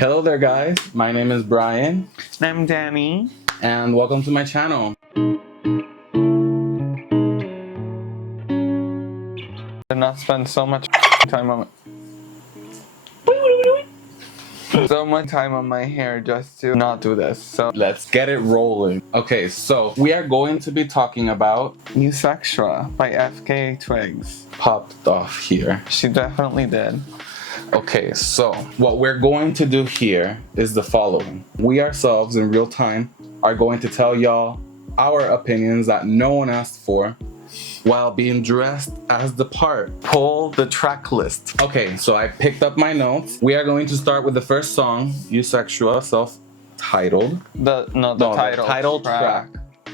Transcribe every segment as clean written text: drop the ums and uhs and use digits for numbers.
Hello there guys, my name is Bryan. And I'm Danny. And welcome to my channel. Did not spend so much time on my hair just to not do this. So Let's get it rolling. Okay, so we are going to be talking about Eusexua by FKA TWIGS. popped off here. She definitely did. Okay, so what we're going to do here is the following. We ourselves in real time are going to tell y'all our opinions that no one asked for while being dressed as the part. Pull the track list. Okay, so I picked up my notes. We are going to start with the first song, Eusexua, self-titled. The title track.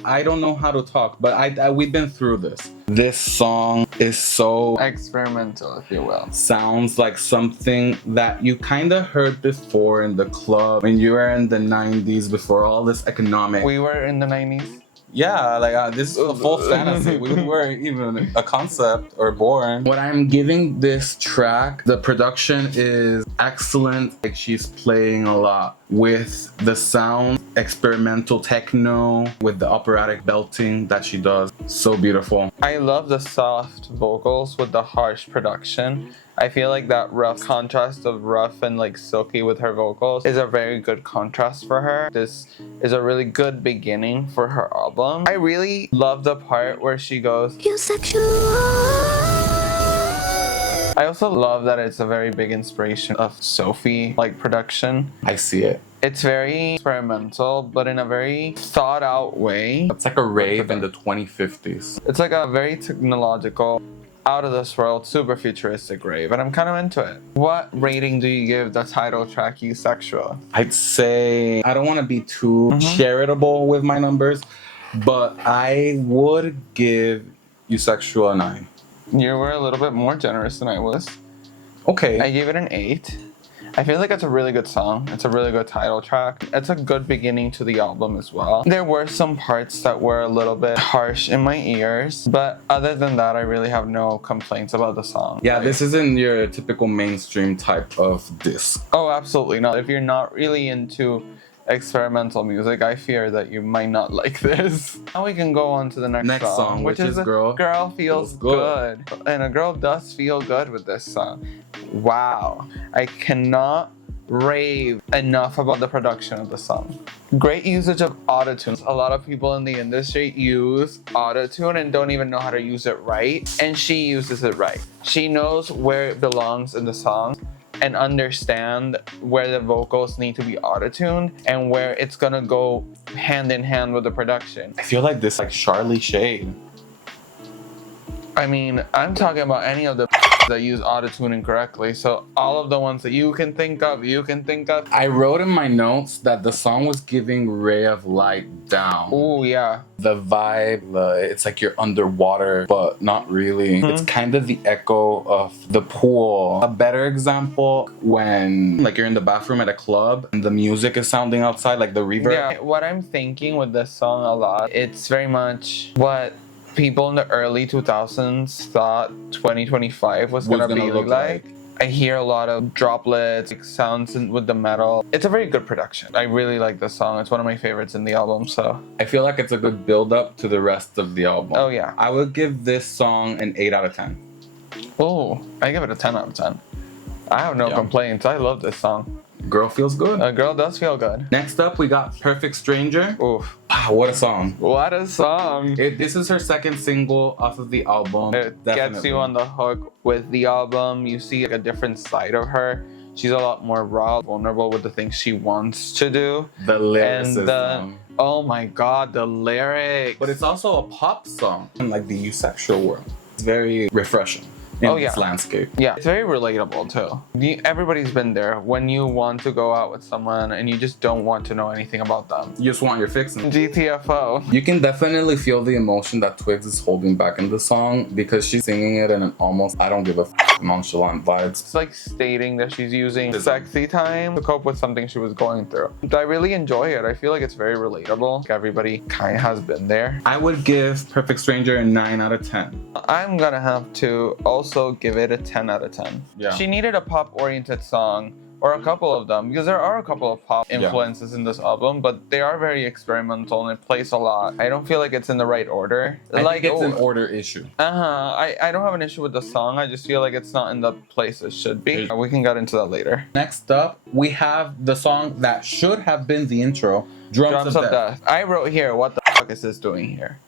I don't know how to talk, but we've been through this. This song is so experimental, if you will. Sounds like something that you kind of heard before in the club when you were in the 90s before all this economic. We were in the 90s. Yeah, like this is a full fantasy. We weren't even a concept or born. What I'm giving this track, the production is excellent. Like she's playing a lot with the sound, experimental techno with the operatic belting that she does. So beautiful. I love the soft vocals with the harsh production. I feel like that rough contrast of rough and like silky with her vocals is a very good contrast for her. This is a really good beginning for her album. I really love the part where she goes, Eusexua. I also love that it's a very big inspiration of Sophie like production. I see it. It's very experimental, but in a very thought out way. It's like a rave in the 2050s. It's like a very technological, out of this world, super futuristic rave, and I'm kind of into it. What rating do you give the title track Eusexua? I'd say, I don't want to be too charitable with my numbers, but I would give Eusexua a 9. You were a little bit more generous than I was. Okay. I gave it an 8. I feel like it's a really good song. It's a really good title track. It's a good beginning to the album as well. There were some parts that were a little bit harsh in my ears, but other than that, I really have no complaints about the song. Yeah, this isn't your typical mainstream type of disc. Oh, absolutely not. If you're not really into experimental music, I fear that you might not like this. Now we can go on to the next song, which is Girl Feels Good. And a girl does feel good with this song. Wow. I cannot rave enough about the production of the song. Great usage of autotune. A lot of people in the industry use autotune and don't even know how to use it right, and she uses it right. She knows where it belongs in the song and understand where the vocals need to be auto-tuned and where it's gonna go hand in hand with the production. I feel like this like Charlie Shade. I mean, I'm talking about any of the that use auto-tune incorrectly, so all of the ones that you can think of. I wrote in my notes that the song was giving Ray of Light down. Oh yeah. The vibe, it's like you're underwater, but not really. It's kind of the echo of the pool. A better example, when like you're in the bathroom at a club and the music is sounding outside, like the reverb. Yeah, what I'm thinking with this song a lot, it's very much what people in the early 2000s thought 2025 was gonna be look like. I hear a lot of droplets, like sounds with the metal. It's a very good production. I really like this song. It's one of my favorites in the album, so. I feel like it's a good build up to the rest of the album. Oh yeah. I would give this song an 8 out of 10. Oh, I give it a 10 out of 10. I have no complaints. I love this song. Girl Feels Good. A girl does feel good. Next up, we got Perfect Stranger. Oof. Wow, what a song. What a song. This is her second single off of the album. It gets you on the hook with the album. You see like a different side of her. She's a lot more raw, vulnerable with the things she wants to do. The lyricism. And oh my god, the lyrics. But it's also a pop song in like the Eusexual world. It's very refreshing in this landscape. Yeah, it's very relatable too. Everybody's been there when you want to go out with someone and you just don't want to know anything about them. You just want your fix. GTFO. You can definitely feel the emotion that Twigs is holding back in the song because she's singing it in an almost I don't give a nonchalant vibes. It's like stating that she's using sexy time to cope with something she was going through. I really enjoy it. I feel like it's very relatable. Everybody kind of has been there. I would give Perfect Stranger a 9 out of 10. I'm gonna have to also give it a 10 out of 10. Yeah. She needed a pop-oriented song or a couple of them, because there are a couple of pop influences in this album, but they are very experimental and it plays a lot. I don't feel like it's in the right order. I think it's an order issue. I don't have an issue with the song. I just feel like it's not in the place it should be. We can get into that later. Next up, we have the song that should have been the intro, Drums of Death. I wrote here, what the fuck is this doing here?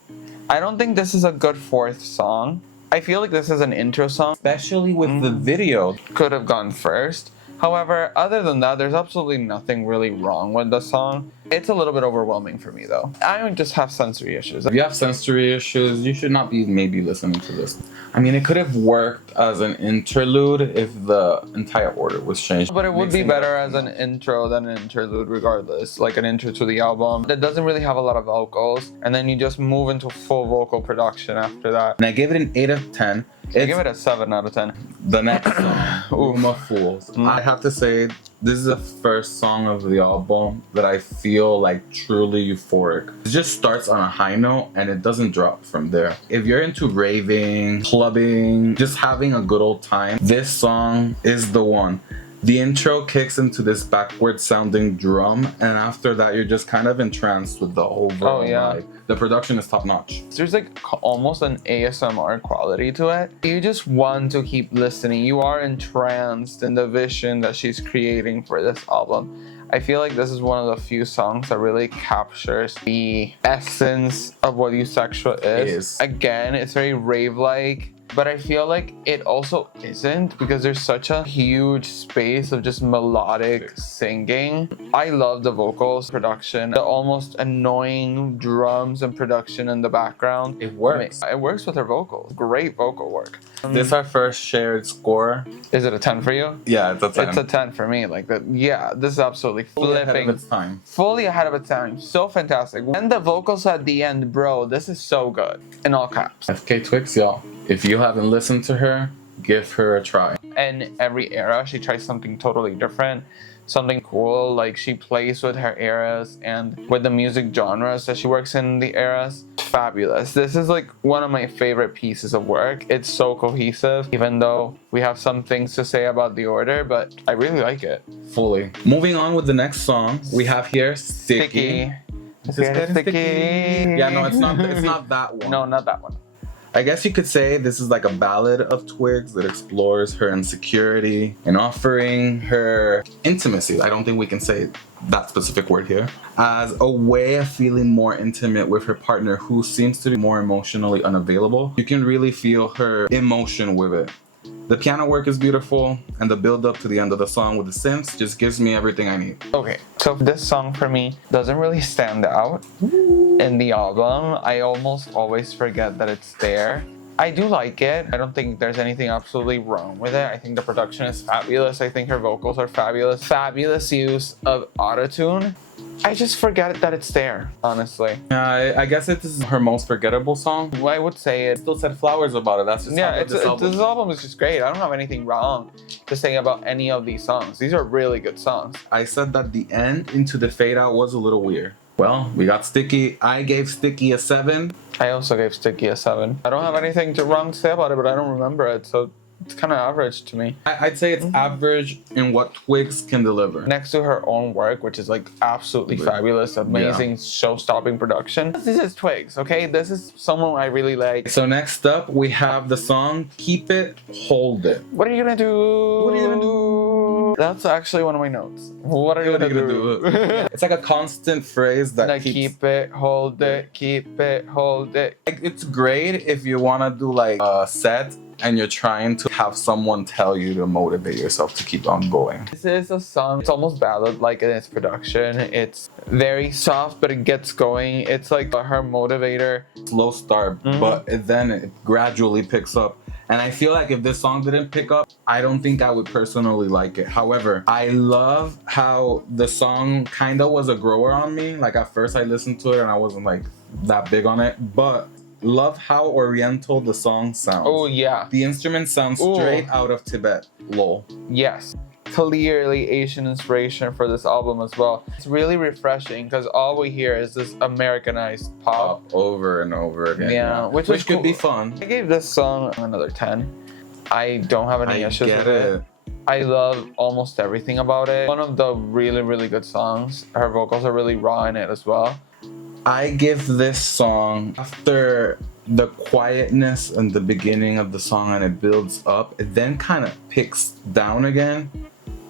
I don't think this is a good fourth song. I feel like this is an intro song. Especially with the video. Could have gone first. However, other than that, there's absolutely nothing really wrong with the song. It's a little bit overwhelming for me though. I just have sensory issues. If you have sensory issues, you should not be maybe listening to this. I mean, it could have worked as an interlude if the entire order was changed. But it would be better as an intro than an interlude regardless. Like an intro to the album that doesn't really have a lot of vocals. And then you just move into full vocal production after that. And I gave it an 8 out of 10. I give it a 7 out of 10. The next song, Room of Fools. I have to say, this is the first song of the album that I feel like truly euphoric. It just starts on a high note and it doesn't drop from there. If you're into raving, clubbing, just having a good old time, this song is the one. The intro kicks into this backward sounding drum, and after that you're just kind of entranced with the overall vibe. The production is top notch. There's like almost an ASMR quality to it. You just want to keep listening. You are entranced in the vision that she's creating for this album. I feel like this is one of the few songs that really captures the essence of what Eusexua is. Again, it's very rave-like. But I feel like it also isn't, because there's such a huge space of just melodic singing. I love the vocals, production, the almost annoying drums and production in the background. It works. It works with her vocals. Great vocal work. This is our first shared score. Is it a 10 for you? Yeah, it's a 10. It's a 10 for me. Like that. Yeah, this is absolutely fully ahead of its time. Fully ahead of its time. So fantastic. And the vocals at the end, bro, this is so good. In all caps. FKA TWIGS, y'all. If you haven't listened to her, give her a try. In every era, she tries something totally different, something cool. Like she plays with her eras and with the music genres that she works in the eras. Fabulous. This is like one of my favorite pieces of work. It's so cohesive, even though we have some things to say about the order, but I really like it. Fully. Moving on with the next song, we have here Sticky. This is getting sticky. Yeah, no, it's not that one. No, not that one. I guess you could say this is like a ballad of Twigs that explores her insecurity and offering her intimacy. I don't think we can say that specific word here, as a way of feeling more intimate with her partner who seems to be more emotionally unavailable. You can really feel her emotion with it. The piano work is beautiful, and the build up to the end of the song with the synths just gives me everything I need. Okay, so this song for me doesn't really stand out in the album. I almost always forget that it's there. I do like it. I don't think there's anything absolutely wrong with it. I think the production is fabulous. I think her vocals are fabulous. Fabulous use of autotune. I just forget that it's there, honestly. I guess it is her most forgettable song. Well, I would say it. Still said flowers about it. That's just this album is just great. I don't have anything wrong to say about any of these songs. These are really good songs. I said that the end into the fade out was a little weird. Well, we got Sticky. I gave Sticky a 7. I also gave Sticky a 7. I don't have anything wrong to say about it, but I don't remember it, so it's kind of average to me. I'd say it's average in what Twigs can deliver. Next to her own work, which is like absolutely fabulous, amazing, show-stopping production. This is Twigs, okay? This is someone I really like. So next up, we have the song Keep It, Hold It. What are you gonna do? What are you gonna do? That's actually one of my notes. What are you gonna do? It's like a constant phrase that like, keeps... keep it, hold it, keep it, hold it. Like, it's great if you wanna do like a set and you're trying to have someone tell you to motivate yourself to keep on going. This is a song, it's almost ballad-like in its production. It's very soft, but it gets going. It's like her motivator. Slow start, but then it gradually picks up. And I feel like if this song didn't pick up, I don't think I would personally like it. However, I love how the song kind of was a grower on me. Like at first I listened to it and I wasn't like that big on it, but love how oriental the song sounds. Oh yeah. The instrument sounds straight out of Tibet. Lol. Yes. Clearly Asian inspiration for this album as well. It's really refreshing because all we hear is this Americanized pop over and over again. Yeah, which could be fun. I gave this song another 10. I don't have any issues with it. I love almost everything about it. One of the really, really good songs. Her vocals are really raw in it as well. I give this song, after the quietness in the beginning of the song and it builds up, it then kind of picks down again.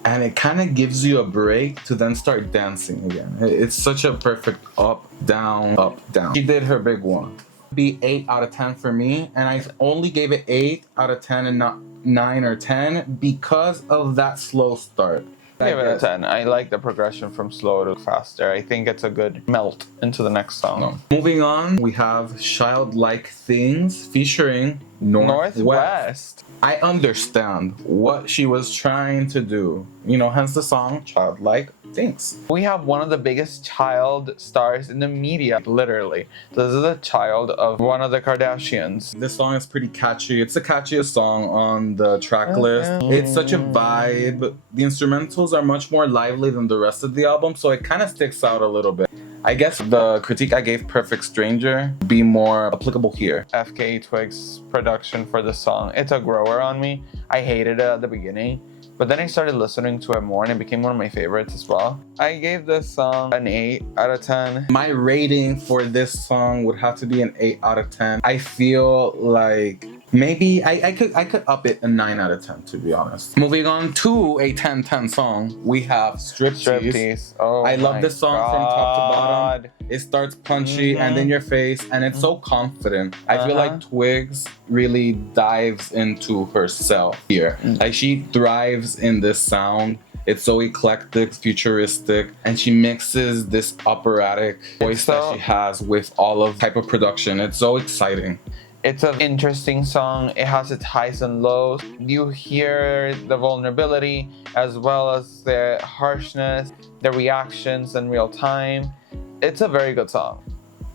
And it kind of gives you a break to then start dancing again. It's such a perfect up, down, up, down. She did her big one. Be 8 out of 10 for me, and I only gave it 8 out of 10 and not 9 or 10 because of that slow start. I give it a 10. I like the progression from slow to faster. I think it's a good melt into the next song. No. Moving on, we have Childlike Things featuring Northwest. I understand what she was trying to do. You know, hence the song Childlike Things. We have one of the biggest child stars in the media, literally. This is a child of one of the Kardashians. This song is pretty catchy. It's the catchiest song on the track list. It's such a vibe. The instrumentals are much more lively than the rest of the album, so it kind of sticks out a little bit. I guess the critique I gave Perfect Stranger be more applicable here. FKA TWIGS production for the song. It's a grower on me. I hated it at the beginning, but then I started listening to it more and it became one of my favorites as well. I gave this song an 8 out of 10. My rating for this song would have to be an 8 out of 10. I feel like maybe I could up it a 9 out of 10, to be honest. Moving on to a 10-10 song, we have Striptease. Oh, I love this song from top to bottom. It starts punchy and in your face, and it's so confident. I feel like Twigs really dives into herself here. Like, she thrives in this sound. It's so eclectic, futuristic, and she mixes this operatic voice that she has with all of type of production. It's so exciting. It's an interesting song. It has its highs and lows. You hear the vulnerability as well as the harshness, the reactions in real time. It's a very good song.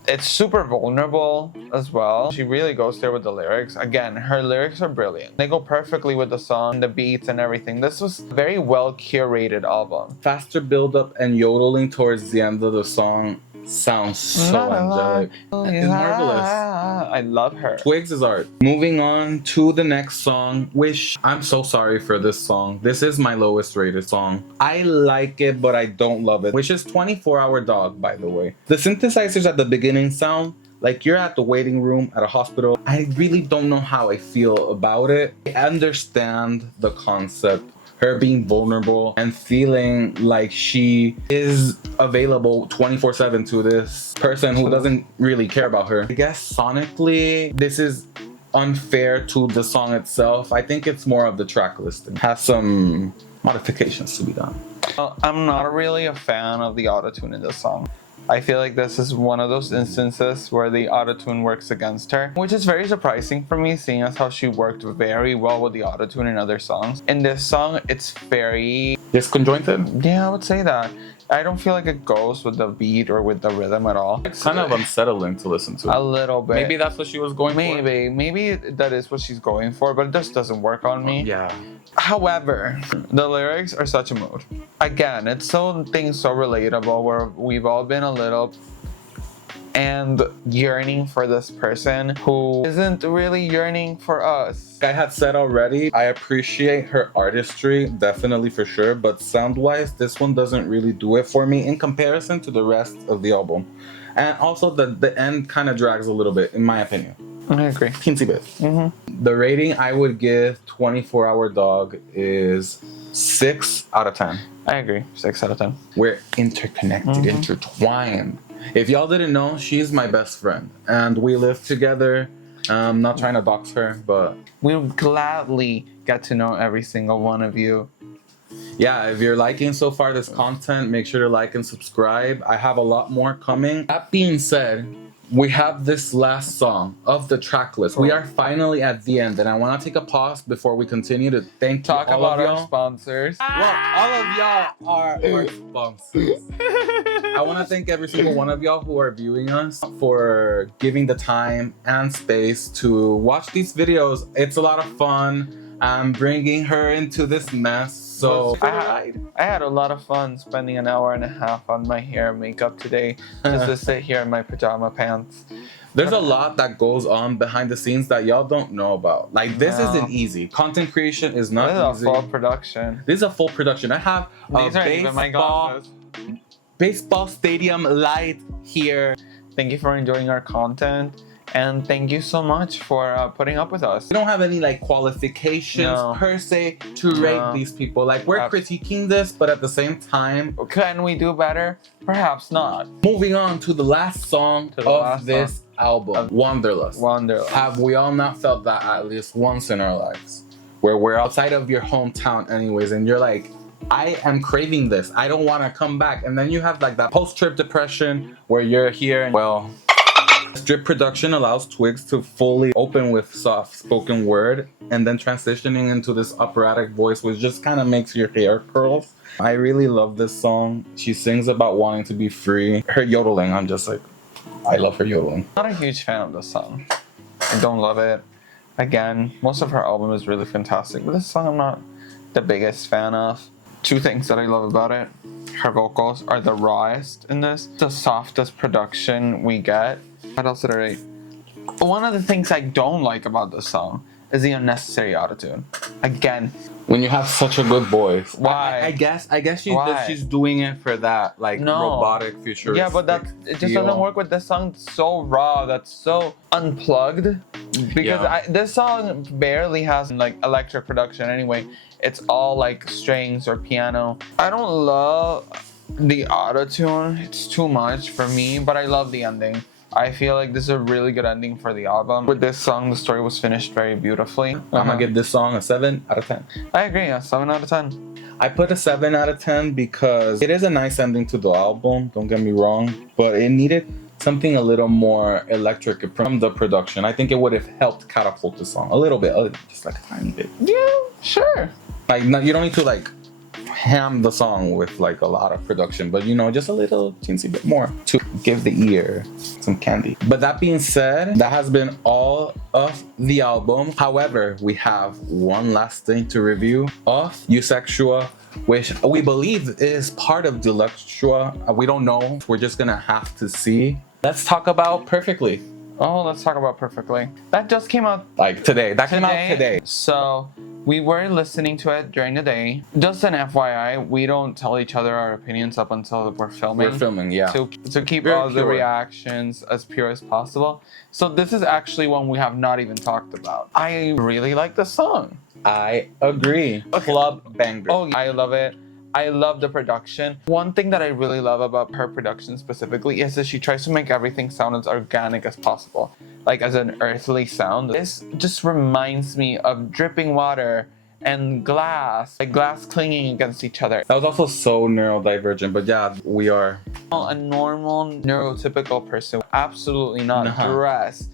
It's super vulnerable as well. She really goes there with the lyrics. Again, her lyrics are brilliant. They go perfectly with the song, the beats and everything. This was a very well curated album. Faster build up and yodeling towards the end of the song sounds so angelic. It's marvelous. I love her. Twigs is art. Moving on to the next song, which I'm so sorry for this song. This is my lowest rated song. I like it, but I don't love it, which is 24-Hour Dog, by the way. The synthesizers at the beginning sound like you're at the waiting room at a hospital. I really don't know how I feel about it. I understand the concept. Her being vulnerable and feeling like she is available 24/7 to this person who doesn't really care about her. I guess sonically, this is unfair to the song itself. I think it's more of the track listing. Has some modifications to be done. Well, I'm not really a fan of the autotune in this song. I feel like this is one of those instances where the autotune works against her, which is very surprising for me, seeing as how she worked very well with the autotune in other songs. In this song, it's very disconjointed? Yeah, I would say that. I don't feel like it goes with the beat or with the rhythm at all. It's kind of unsettling to listen to. A little bit. Maybe that's what she was going for. Maybe that is what she's going for, but it just doesn't work on me. Yeah. However, the lyrics are such a mood. Again, it's something so relatable where we've all been a little and yearning for this person who isn't really yearning for us. I had said already, I appreciate her artistry, definitely for sure, but sound-wise, this one doesn't really do it for me in comparison to the rest of the album. And also the end kind of drags a little bit, in my opinion. I agree. Teensy bit. The rating I would give 24-Hour Dog is 6 out of 10. I agree. 6 out of 10. We're interconnected, intertwined. If y'all didn't know, she's my best friend. And we live together. I'm not trying to dox her, but we'll gladly get to know every single one of you. Yeah, if you're liking so far this content, make sure to like and subscribe. I have a lot more coming. That being said, we have this last song of the track list. We are finally at the end, and I want to take a pause before we continue to talk about our sponsors. Well, all of y'all are our sponsors. I want to thank every single one of y'all who are viewing us for giving the time and space to watch these videos. It's a lot of fun. I'm bringing her into this mess. So I had a lot of fun spending an hour and a half on my hair and makeup today just to sit here in my pajama pants. There's a lot that goes on behind the scenes that y'all don't know about. Like, this isn't easy. Content creation is not easy. This is a full production. This is a full production. I have These aren't even my glasses. baseball stadium light here. Thank you for enjoying our content. And thank you so much for putting up with us. We don't have any like qualifications per se to rate these people. Like, we're critiquing this, but at the same time, can we do better? Perhaps not. Moving on to the last song of this album, Wanderlust. Wanderlust. Have we all not felt that at least once in our lives? Where we're outside of your hometown anyways, and you're like, I am craving this. I don't want to come back. And then you have like that post-trip depression where you're here and, well, Strip production allows Twigs to fully open with soft spoken word and then transitioning into this operatic voice, which just kind of makes your hair curl. I really love this song. She sings about wanting to be free. Her yodeling, I'm just like, I love her yodeling. Not a huge fan of this song. I don't love it. Again, most of her album is really fantastic, but this song I'm not the biggest fan of. Two things that I love about it. Her vocals are the rawest in this. The softest production we get. What else did I rate? One of the things I don't like about this song is the unnecessary autotune. Again, when you have such a good voice. Why? I guess she's doing it for that like robotic futuristic. Yeah, but it just doesn't work with this song. It's so raw. That's so unplugged. Because this song barely has like electric production anyway. It's all like strings or piano. I don't love the autotune. It's too much for me, but I love the ending. I feel like this is a really good ending for the album. With this song, the story was finished very beautifully. I'm gonna give this song a 7 out of 10. I agree, a 7 out of 10. I put a 7 out of 10 because it is a nice ending to the album, don't get me wrong, but it needed something a little more electric from the production. I think it would have helped catapult the song a little bit, just like a tiny bit. Yeah, sure. Like, no, you don't need to like ham the song with like a lot of production, but you know, just a little teensy bit more to give the ear some candy. But that being said, that has been all of the album. However, we have one last thing to review of Eusexua, which we believe is part of Deluxua. We don't know. We're just gonna have to see. Let's talk about Perfectly. Oh, let's talk about Perfectly. That just came out like today. That came out today. So we were listening to it during the day. Just an FYI, we don't tell each other our opinions up until we're filming. We're filming, yeah. To keep all the reactions as pure as possible. So this is actually one we have not even talked about. I really like the song. I agree. Okay. Club banger. Oh, I love it. I love the production. One thing that I really love about her production specifically is that she tries to make everything sound as organic as possible, like as an earthly sound. This just reminds me of dripping water and glass, like glass clinging against each other. That was also so neurodivergent, but yeah, we are a normal neurotypical person. Absolutely not dress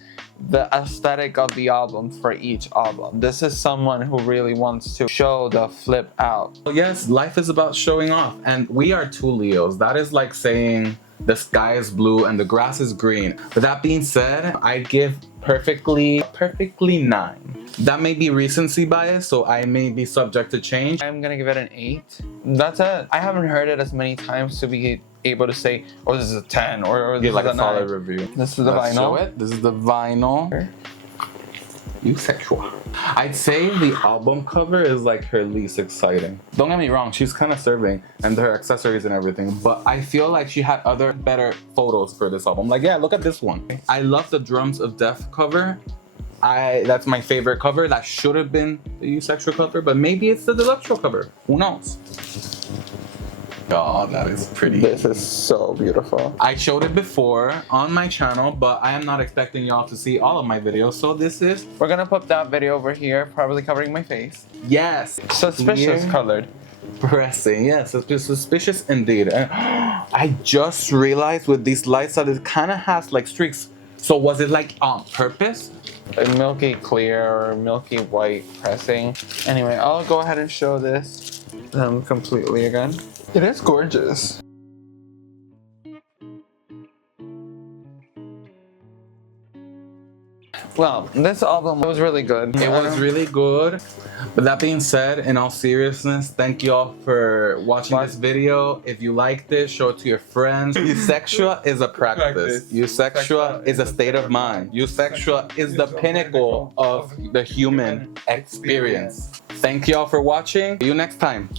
the aesthetic of the album for each album. This is someone who really wants to show the flip out. Yes, life is about showing off, and we are two Leos. That is like saying the sky is blue and the grass is green. But that being said, I'd give Perfectly 9. That may be recency bias, so I may be subject to change. I'm gonna give it an 8. That's it. I haven't heard it as many times to be able to say, oh, this is a 10 or this is like a solid review. This is the vinyl. Show it. This is the vinyl. Eusexua. I'd say the album cover is like her least exciting. Don't get me wrong, she's kind of serving and her accessories and everything, but I feel like she had other better photos for this album. Like, yeah, look at this one. I love the Drums of Death cover. That's my favorite cover. That should have been the Eusexua cover, but maybe it's the Deluxua cover. Who knows? Oh, that is pretty. This is so beautiful. I showed it before on my channel, but I am not expecting y'all to see all of my videos, so this is... We're gonna put that video over here, probably covering my face. Yes. Suspicious colored. Pressing, yes, it's suspicious indeed. And I just realized with these lights that it kind of has like streaks. So was it like on purpose? A milky clear or milky white pressing. Anyway, I'll go ahead and show this completely again. It is gorgeous. Well, this album was really good. It was really good. But that being said, in all seriousness, thank you all for watching this video. If you liked it, show it to your friends. Eusexua is a practice. Eusexua is a state of mind. Eusexua is the pinnacle of the human experience. Thank you all for watching. See you next time.